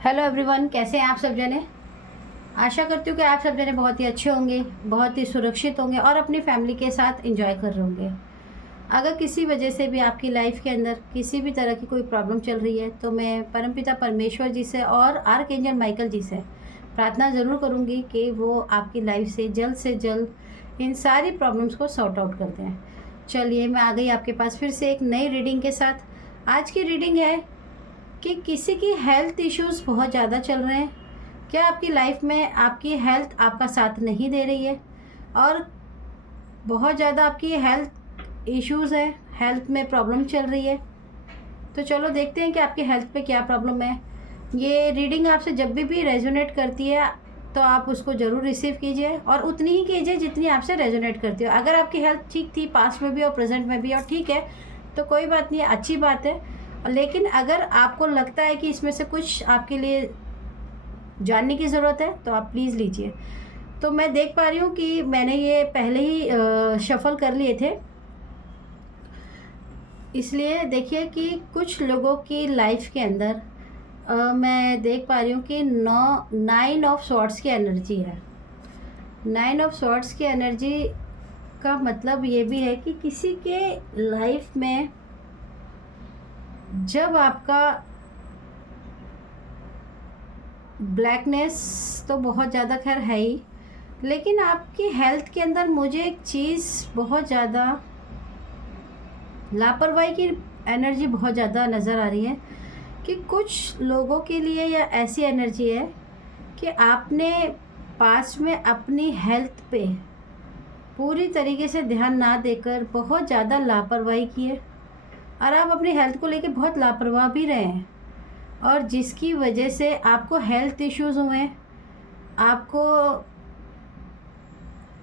Hello everyone, कैसे हैं आप सब जने। आशा करती हूँ कि आप सब जने बहुत ही अच्छे होंगे, बहुत ही सुरक्षित होंगे और अपनी फैमिली के साथ एंजॉय कर रहे होंगे। अगर किसी वजह से भी आपकी लाइफ के अंदर किसी भी तरह की कोई प्रॉब्लम चल रही है तो मैं परमपिता परमेश्वर जी से और आर्कएंजल माइकल जी से प्रार्थना ज़रूर करूँगी कि वो आपकी लाइफ से जल्द इन सारी प्रॉब्लम्स को सॉर्ट आउट कर दें। चलिए, मैं आ गई आपके पास फिर से एक नई रीडिंग के साथ। आज की रीडिंग है कि किसी की हेल्थ इश्यूज़ बहुत ज़्यादा चल रहे हैं। क्या आपकी लाइफ में आपकी हेल्थ आपका साथ नहीं दे रही है और बहुत ज़्यादा आपकी हेल्थ इश्यूज़ है, हेल्थ में प्रॉब्लम चल रही है। तो चलो देखते हैं कि आपकी हेल्थ पे क्या प्रॉब्लम है। ये रीडिंग आपसे जब भी रेजोनेट करती है तो आप उसको ज़रूर रिसीव कीजिए और उतनी ही कीजिए जितनी आपसे रेजोनेट करती हो। अगर आपकी हेल्थ ठीक थी, पास्ट में भी और प्रेजेंट में भी, और ठीक है तो कोई बात नहीं, अच्छी बात है। लेकिन अगर आपको लगता है कि इसमें से कुछ आपके लिए जानने की ज़रूरत है तो आप प्लीज़ लीजिए। तो मैं देख पा रही हूँ कि मैंने ये पहले ही शफ़ल कर लिए थे, इसलिए देखिए कि कुछ लोगों की लाइफ के अंदर मैं देख पा रही हूँ कि 9 ऑफ स्वॉर्ड्स की एनर्जी है। 9 ऑफ स्वॉर्ड्स की एनर्जी का मतलब ये भी है कि किसी के लाइफ में जब आपका ब्लैकनेस तो बहुत ज़्यादा खैर है ही, लेकिन आपकी हेल्थ के अंदर मुझे एक चीज़ बहुत ज़्यादा लापरवाही की एनर्जी बहुत ज़्यादा नज़र आ रही है कि कुछ लोगों के लिए या ऐसी एनर्जी है कि आपने पास्ट में अपनी हेल्थ पे पूरी तरीके से ध्यान ना देकर बहुत ज़्यादा लापरवाही की है और आप अपनी हेल्थ को लेकर बहुत लापरवाह भी रहे हैं और जिसकी वजह से आपको हेल्थ इश्यूज़ हुए हैं। आपको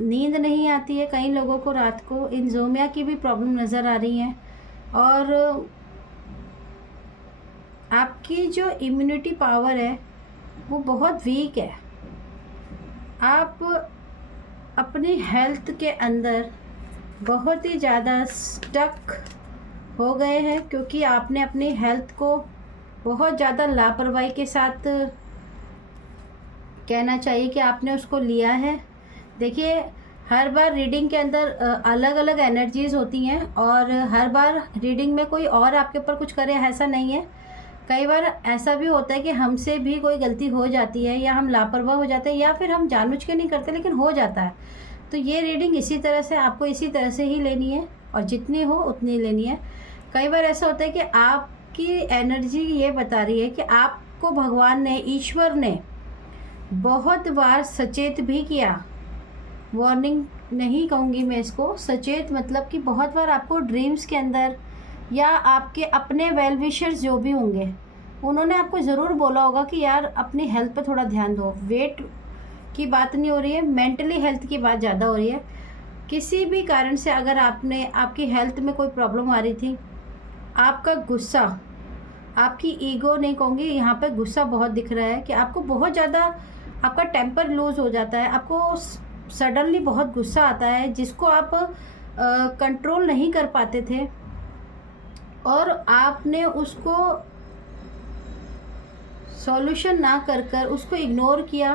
नींद नहीं आती है, कई लोगों को रात को इंसोम्निया की भी प्रॉब्लम नज़र आ रही है और आपकी जो इम्यूनिटी पावर है वो बहुत वीक है। आप अपनी हेल्थ के अंदर बहुत ही ज़्यादा स्टक हो गए हैं क्योंकि आपने अपनी हेल्थ को बहुत ज़्यादा लापरवाही के साथ, कहना चाहिए कि आपने उसको लिया है। देखिए, हर बार रीडिंग के अंदर अलग अलग एनर्जीज़ होती हैं और हर बार रीडिंग में कोई और आपके ऊपर कुछ करे ऐसा नहीं है। कई बार ऐसा भी होता है कि हमसे भी कोई गलती हो जाती है या हम लापरवाह हो जाते हैं या फिर हम जानबूझ के नहीं करते लेकिन हो जाता है। तो ये रीडिंग इसी तरह से आपको इसी तरह से ही लेनी है और जितनी हो उतनी लेनी है। कई बार ऐसा होता है कि आपकी एनर्जी ये बता रही है कि आपको भगवान ने, ईश्वर ने बहुत बार सचेत भी किया। वार्निंग नहीं कहूँगी मैं इसको, सचेत मतलब कि बहुत बार आपको ड्रीम्स के अंदर या आपके अपने वेल विशर्स जो भी होंगे उन्होंने आपको ज़रूर बोला होगा कि यार अपनी हेल्थ पे थोड़ा ध्यान दो। वेट की बात नहीं हो रही है, मेंटली हेल्थ की बात ज़्यादा हो रही है। किसी भी कारण से अगर आपकी हेल्थ में कोई प्रॉब्लम आ रही थी, आपका गुस्सा, आपकी ईगो नहीं कहूँगी, यहाँ पे गुस्सा बहुत दिख रहा है कि आपको बहुत ज़्यादा आपका टेम्पर लूज़ हो जाता है, आपको सडनली बहुत गुस्सा आता है जिसको आप कंट्रोल नहीं कर पाते थे और आपने उसको सॉल्यूशन ना कर उसको इग्नोर किया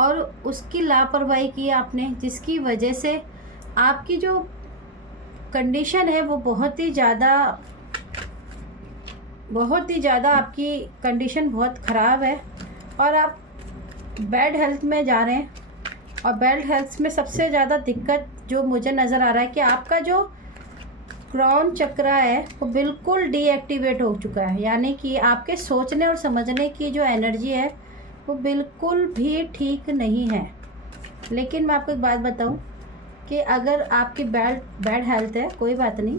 और उसकी लापरवाही की आपने, जिसकी वजह से आपकी जो कंडीशन है वो बहुत ही ज़्यादा आपकी कंडीशन बहुत ख़राब है और आप बैड हेल्थ में जा रहे हैं। और बैड हेल्थ में सबसे ज़्यादा दिक्कत जो मुझे नज़र आ रहा है कि आपका जो क्रॉन चक्रा है वो बिल्कुल डीएक्टिवेट हो चुका है, यानी कि आपके सोचने और समझने की जो एनर्जी है वो बिल्कुल भी ठीक नहीं है। लेकिन मैं आपको एक बात बताऊं कि अगर आपकी बैड हेल्थ है, कोई बात नहीं,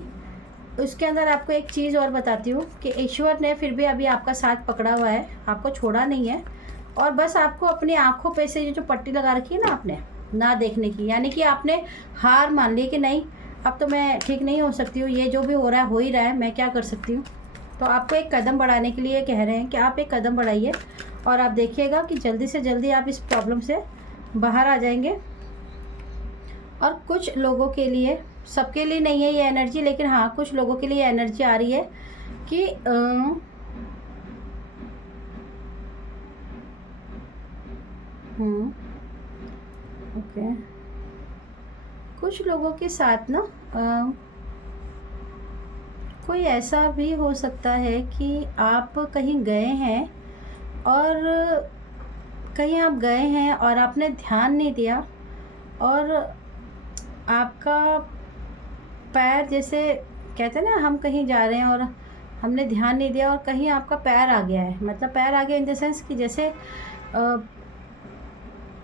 उसके अंदर आपको एक चीज़ और बताती हूँ कि ईश्वर ने फिर भी अभी आपका साथ पकड़ा हुआ है, आपको छोड़ा नहीं है और बस आपको अपनी आँखों पे से जो पट्टी लगा रखी है ना आपने ना देखने की, यानी कि आपने हार मान ली कि नहीं अब तो मैं ठीक नहीं हो सकती हूँ, ये जो भी हो रहा है हो ही रहा है, मैं क्या कर सकती हूँ। तो आपको एक कदम बढ़ाने के लिए कह रहे हैं कि आप एक कदम बढ़ाइए और आप देखिएगा कि जल्दी से जल्दी आप इस प्रॉब्लम से बाहर आ जाएंगे। और कुछ लोगों के लिए, सबके लिए नहीं है ये एनर्जी, लेकिन हाँ कुछ लोगों के लिए एनर्जी आ रही है कि ओके। कुछ लोगों के साथ ना कोई ऐसा भी हो सकता है कि आप कहीं गए हैं और कहीं आप गए हैं और आपने ध्यान नहीं दिया और आपका पैर, जैसे कहते हैं ना, हम कहीं जा रहे हैं और हमने ध्यान नहीं दिया और कहीं आपका पैर आ गया है, मतलब पैर आ गया इन द सेंस कि जैसे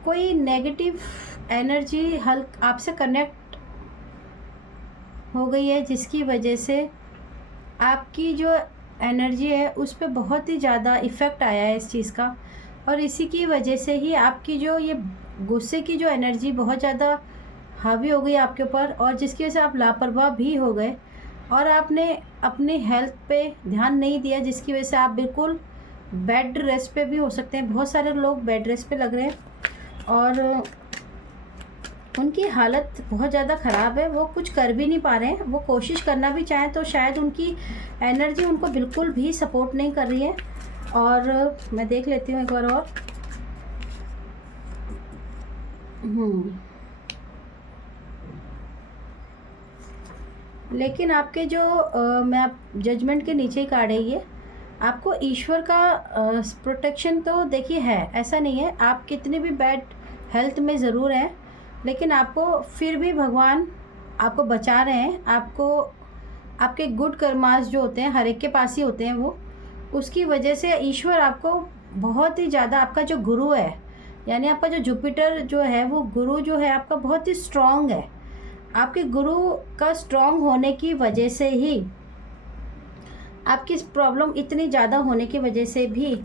कोई नेगेटिव एनर्जी आपसे कनेक्ट हो गई है, जिसकी वजह से आपकी जो एनर्जी है उस पर बहुत ही ज़्यादा इफ़ेक्ट आया है इस चीज़ का। और इसी की वजह से ही आपकी जो ये गुस्से की जो एनर्जी बहुत ज़्यादा हावी हो गई आपके ऊपर, और जिसकी वजह से आप लापरवाह भी हो गए और आपने अपनी हेल्थ पे ध्यान नहीं दिया, जिसकी वजह से आप बिल्कुल बेड रेस्ट पे भी हो सकते हैं। बहुत सारे लोग बेड रेस्ट पे लग रहे हैं और उनकी हालत बहुत ज़्यादा ख़राब है, वो कुछ कर भी नहीं पा रहे हैं। वो कोशिश करना भी चाहें तो शायद उनकी एनर्जी उनको बिल्कुल भी सपोर्ट नहीं कर रही है। और मैं देख लेती हूँ एक बार और। लेकिन आपके जो मैं आप जजमेंट के नीचे ही कार्ड है ये, आपको ईश्वर का प्रोटेक्शन तो देखिए है, ऐसा नहीं है। आप कितने भी बैड हेल्थ में ज़रूर हैं, लेकिन आपको फिर भी भगवान आपको बचा रहे हैं। आपको आपके गुड कर्मास जो होते हैं हर एक के पास ही होते हैं, वो उसकी वजह से ईश्वर आपको बहुत ही ज़्यादा, आपका जो गुरु है, यानी आपका जो जुपिटर जो है, वो गुरु जो है आपका बहुत ही स्ट्रॉन्ग है। आपके गुरु का स्ट्रॉन्ग होने की वजह से ही, आपकी इस प्रॉब्लम इतनी ज़्यादा होने की वजह से भी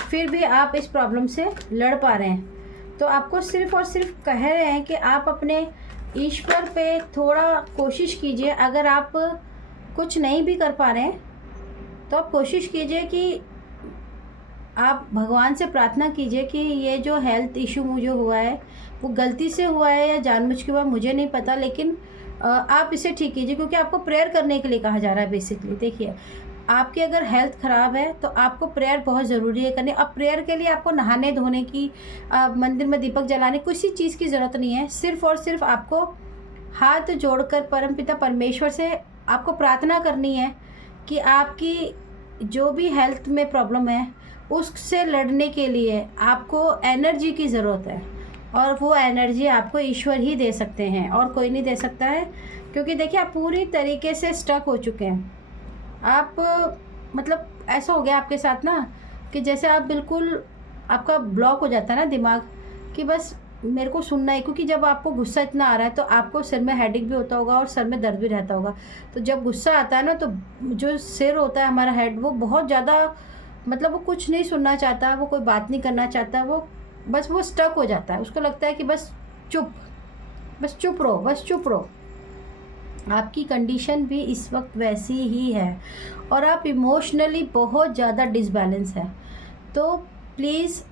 फिर भी आप इस प्रॉब्लम से लड़ पा रहे हैं। तो आपको सिर्फ़ और सिर्फ कह रहे हैं कि आप अपने ईश्वर पे थोड़ा कोशिश कीजिए। अगर आप कुछ नहीं भी कर पा रहे हैं तो आप कोशिश कीजिए कि आप भगवान से प्रार्थना कीजिए कि ये जो हेल्थ इशू मुझे हुआ है वो गलती से हुआ है या जानबूझ के हुआ, मुझे नहीं पता, लेकिन आप इसे ठीक कीजिए, क्योंकि आपको प्रेयर करने के लिए कहा जा रहा है बेसिकली। देखिए, आपकी अगर हेल्थ ख़राब है तो आपको प्रेयर बहुत ज़रूरी है करनी। अब प्रेयर के लिए आपको नहाने धोने की, मंदिर में दीपक जलाने, किसी चीज़ की ज़रूरत नहीं है। सिर्फ़ और सिर्फ आपको हाथ जोड़कर परमपिता परमेश्वर से आपको प्रार्थना करनी है कि आपकी जो भी हेल्थ में प्रॉब्लम है उससे लड़ने के लिए आपको एनर्जी की ज़रूरत है, और वो एनर्जी आपको ईश्वर ही दे सकते हैं और कोई नहीं दे सकता है। क्योंकि देखिए, आप पूरी तरीके से स्टक हो चुके हैं। आप मतलब ऐसा हो गया आपके साथ ना कि जैसे आप बिल्कुल, आपका ब्लॉक हो जाता है ना दिमाग कि बस मेरे को सुनना है। क्योंकि जब आपको गुस्सा इतना आ रहा है तो आपको सिर में हेडेक भी होता होगा और सर में दर्द भी रहता होगा। तो जब गुस्सा आता है ना, तो जो सिर होता है हमारा हेड, वो बहुत ज़्यादा, मतलब वो कुछ नहीं सुनना चाहता, वो कोई बात नहीं करना चाहता, वो स्टक हो जाता है। उसको लगता है कि बस चुप रहो। आपकी कंडीशन भी इस वक्त वैसी ही है और आप इमोशनली बहुत ज़्यादा डिसबैलेंस है। तो प्लीज़,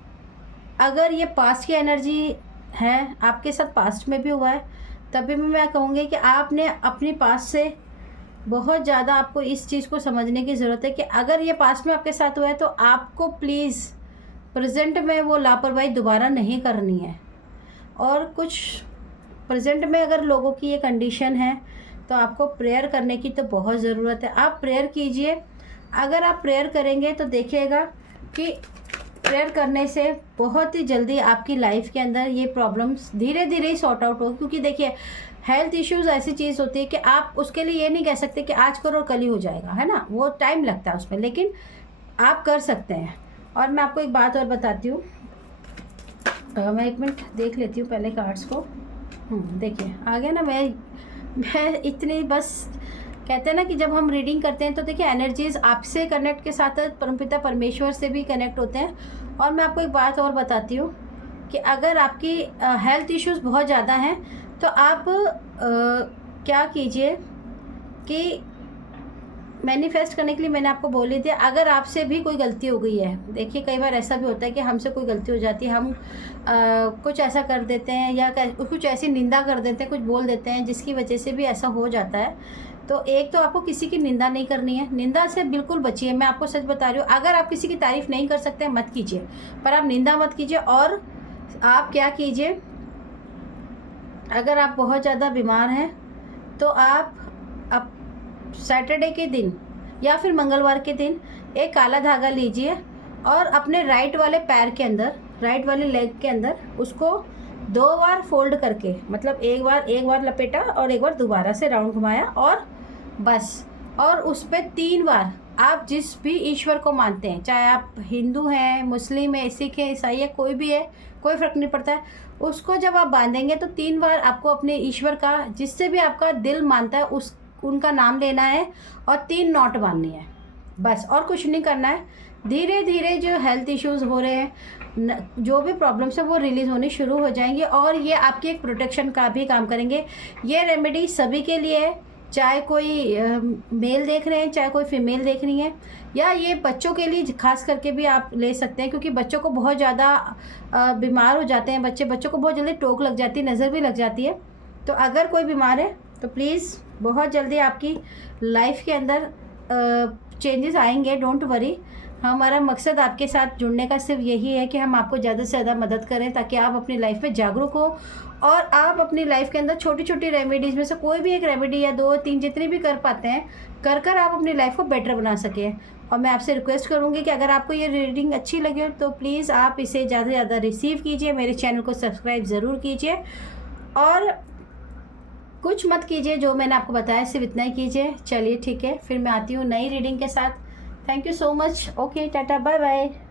अगर ये पास्ट की एनर्जी है, आपके साथ पास्ट में भी हुआ है, तभी मैं कहूँगी कि आपने अपनी पास्ट से बहुत ज़्यादा, आपको इस चीज़ को समझने की ज़रूरत है कि अगर ये पास्ट में आपके साथ हुआ है तो आपको प्लीज़ प्रेजेंट में वो लापरवाही दोबारा नहीं करनी है। और कुछ प्रेजेंट में अगर लोगों की ये कंडीशन है तो आपको प्रेयर करने की तो बहुत ज़रूरत है। आप प्रेयर कीजिए। अगर आप प्रेयर करेंगे तो देखिएगा कि प्रेयर करने से बहुत ही जल्दी आपकी लाइफ के अंदर ये प्रॉब्लम्स धीरे धीरे ही सॉर्ट आउट हो। क्योंकि देखिए, हेल्थ इश्यूज़ ऐसी चीज़ होती है कि आप उसके लिए ये नहीं कह सकते कि आज करो और कल ही हो जाएगा, है ना, वो टाइम लगता है उसमें, लेकिन आप कर सकते हैं। और मैं आपको एक बात और बताती हूँ, मैं एक मिनट देख लेती हूँ पहले कार्ड्स को। देखिए, आ गया ना। मैं इतनी, बस कहते हैं ना कि जब हम रीडिंग करते हैं तो देखिए, एनर्जीज़ आपसे कनेक्ट के साथ परमपिता परमेश्वर से भी कनेक्ट होते हैं। और मैं आपको एक बात और बताती हूँ कि अगर आपकी हेल्थ इश्यूज़ बहुत ज़्यादा हैं तो आप क्या कीजिए कि मैनिफेस्ट करने के लिए मैंने आपको बोली थी, अगर आपसे भी कोई गलती हो गई है, देखिए कई बार ऐसा भी होता है कि हमसे कोई गलती हो जाती है, हम कुछ ऐसा कर देते हैं या कुछ ऐसी निंदा कर देते हैं, कुछ बोल देते हैं जिसकी वजह से भी ऐसा हो जाता है। तो एक तो आपको किसी की निंदा नहीं करनी है, निंदा से बिल्कुल बचिए। मैं आपको सच बता रही हूँ, अगर आप किसी की तारीफ़ नहीं कर सकते मत कीजिए, पर आप निंदा मत कीजिए। और आप क्या कीजिए, अगर आप बहुत ज़्यादा बीमार हैं तो आप सैटरडे के दिन या फिर मंगलवार के दिन एक काला धागा लीजिए और अपने राइट वाले पैर के अंदर, राइट वाले लेग के अंदर उसको 2 बार फोल्ड करके, मतलब एक बार लपेटा और एक बार दोबारा से राउंड घुमाया और बस, और उस पर 3 बार आप जिस भी ईश्वर को मानते हैं, चाहे आप हिंदू हैं, मुस्लिम है, सिख है, ईसाई है, कोई भी है, कोई फ़र्क नहीं पड़ता है, उसको जब आप बांधेंगे तो 3 बार आपको अपने ईश्वर का, जिससे भी आपका दिल मानता है, उनका नाम लेना है और 3 नॉट बांधनी है बस, और कुछ नहीं करना है। धीरे धीरे जो हेल्थ इश्यूज़ हो रहे हैं, जो भी प्रॉब्लम्स है वो रिलीज़ होनी शुरू हो जाएंगी और ये आपकी एक प्रोटेक्शन का भी काम करेंगे। ये रेमेडी सभी के लिए है, चाहे कोई मेल देख रहे हैं, चाहे कोई फीमेल देख रही है, या ये बच्चों के लिए खास करके भी आप ले सकते हैं, क्योंकि बच्चों को बहुत ज़्यादा बीमार हो जाते हैं बच्चों को बहुत जल्दी टोक लग जाती है, नज़र भी लग जाती है। तो अगर कोई बीमार है तो प्लीज़ बहुत जल्दी आपकी लाइफ के अंदर चेंजेस आएंगे, डोंट वरी। हमारा मकसद आपके साथ जुड़ने का सिर्फ यही है कि हम आपको ज़्यादा से ज़्यादा मदद करें, ताकि आप अपनी लाइफ में जागरूक हो और आप अपनी लाइफ के अंदर छोटी छोटी रेमेडीज़ में से कोई भी एक रेमेडी या 2-3 जितनी भी कर पाते हैं, कर आप अपनी लाइफ को बेटर बना सकें। और मैं आपसे रिक्वेस्ट करूँगी कि अगर आपको ये रीडिंग अच्छी लगी हो तो प्लीज़ आप इसे ज़्यादा से ज़्यादा रिसीव कीजिए, मेरे चैनल को सब्सक्राइब ज़रूर कीजिए और कुछ मत कीजिए, जो मैंने आपको बताया सिर्फ इतना ही कीजिए। चलिए ठीक है, फिर मैं आती हूँ नई रीडिंग के साथ। Thank you so much. Okay, tata, bye bye.